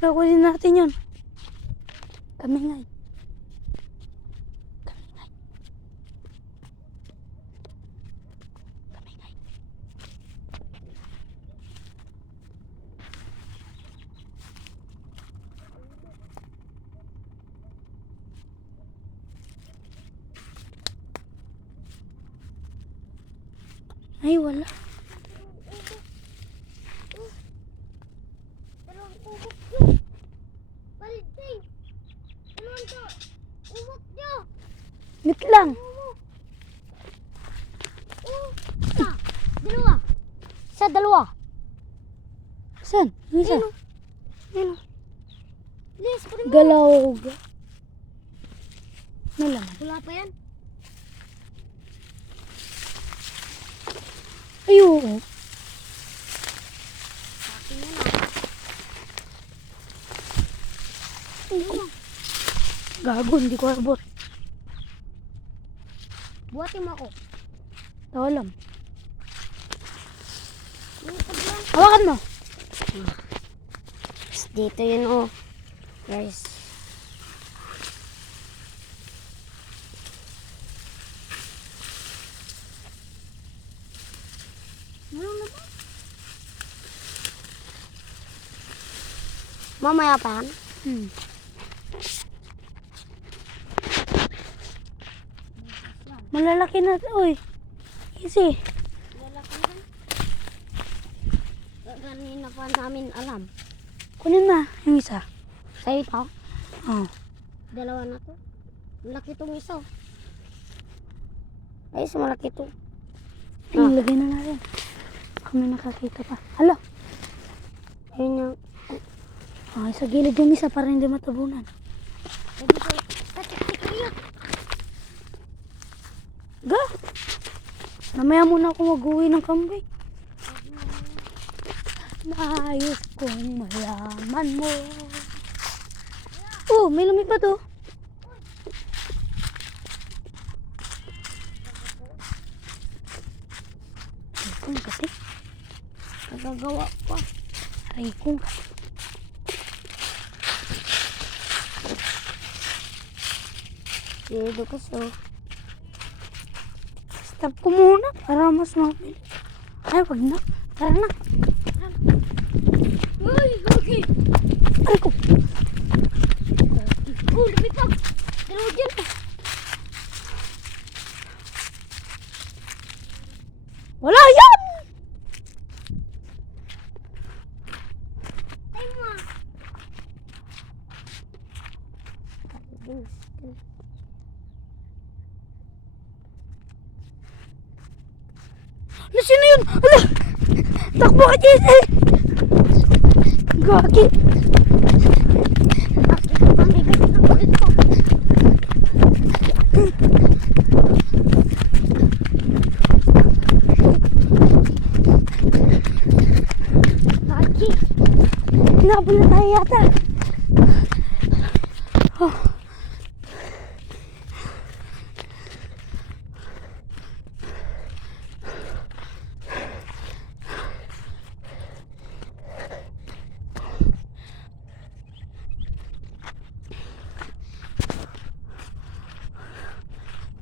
Nakunin natin yun. Kamingay. Kamingay. Kamingay. Ay, wala. Wait lang. Dalawa. Sa dalawa. Saan? Yung isa? Ayun. Liz, puri mo. Galawag. May laman. Wala pa yan. Ay, oo. Akin yan Gago, hindi ko abot. Buhatin mo ako. Tawalam. Lipad lang. Hawakan mo. Dito yun oh. Guys. Meron na ba? Mamaya pa yan? Malalaki na. Uy. Easy. Lalaki na. Kanina pa namin alam. Kunin na yung isa. Sa'yo ito? Oh. Dalawa na to. Malaki tong isa. Ay, malaki to. Ay, lagay na natin. Kami nakakita pa. Hala. Ayun yung... Ay, sa gilid yung isa para hindi matabunan. Pwede ko. Tatik-tik kayo. Ga! Namaya muna ako mag-uwi ng kambay. Maayos kong malaman mo. Oh, may lumipad oh. Ay kong kasi. Nagagawa pa. Ay kong kasi. Dito kasi oh. Stop ko muna para mas mabilis. Ay, wag na. Tara na. Uy, okay. Ay ko. Oh, lumipad. Dalawa dyan. Wala yan! Time mo. Ano, sino yun? Ala! Takbo ka, Jesse! Gagi! Hinabol na tayo yata. Oh.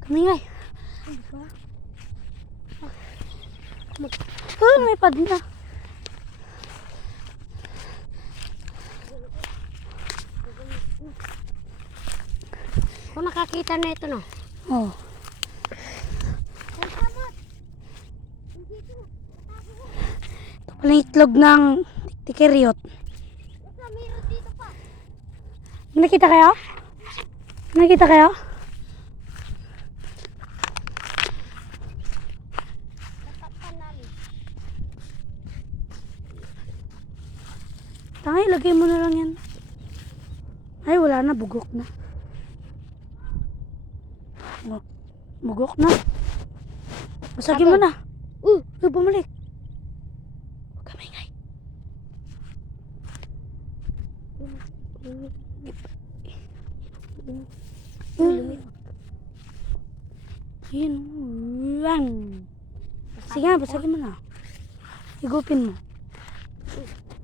Kamingay. Oh, may pad na. Kung nakakita na ito no. Oh. Ito pala yung itlog ng tikiriot. Meron dito pa. Nakita kayo? Nakita kayo? Natapan namin. Tangay, lagay mo na lang yan. Ay, wala na. Bugok na. Oh, bugok na. Basagin mo na. Bumalik. Huwag ka maingay. Yun. Yan. Sige nga, basagin mo na. Higupin mo.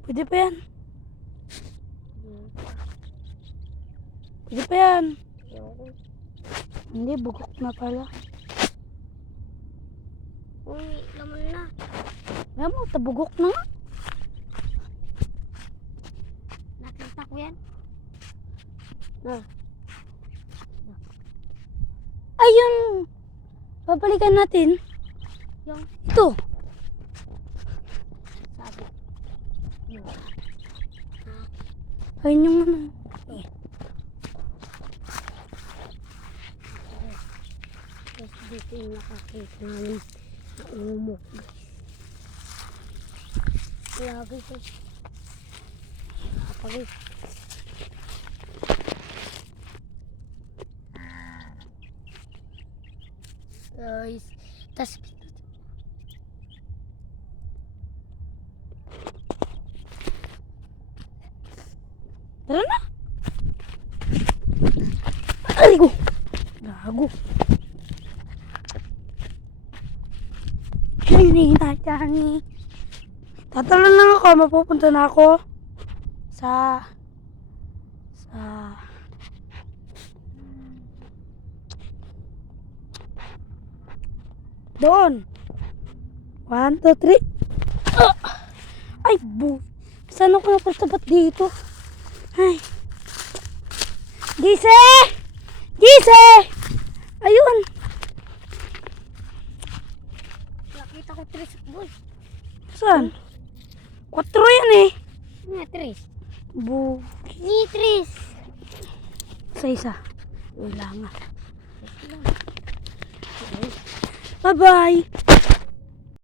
Pwede pa yan. Pwede pa yan. Ayoko. Hindi, bugok na pala. Uy, laman na. Alam mo, tabugok na nga. Nakita ko yan. Ayun! Babalikan natin. Yung Ito. sabi. Yung. Ayun yung ano. Tapos dito yung nakakita namin na umok. Kaya guys. Kapag guys. Tapos Tara na. Ay ko. Gago. Hindi na yan. Tatalon lang ako. Mapupunta na ako sa doon. 1, 2, 3. Ay, saan ako napasabat dito? Ay. Gise! Gise! Ayun. nakita ko tres. Boy. Saan? 4 yan eh. Nga tres. Bu. Ni tres. Isa. Wala nga. Bye-bye.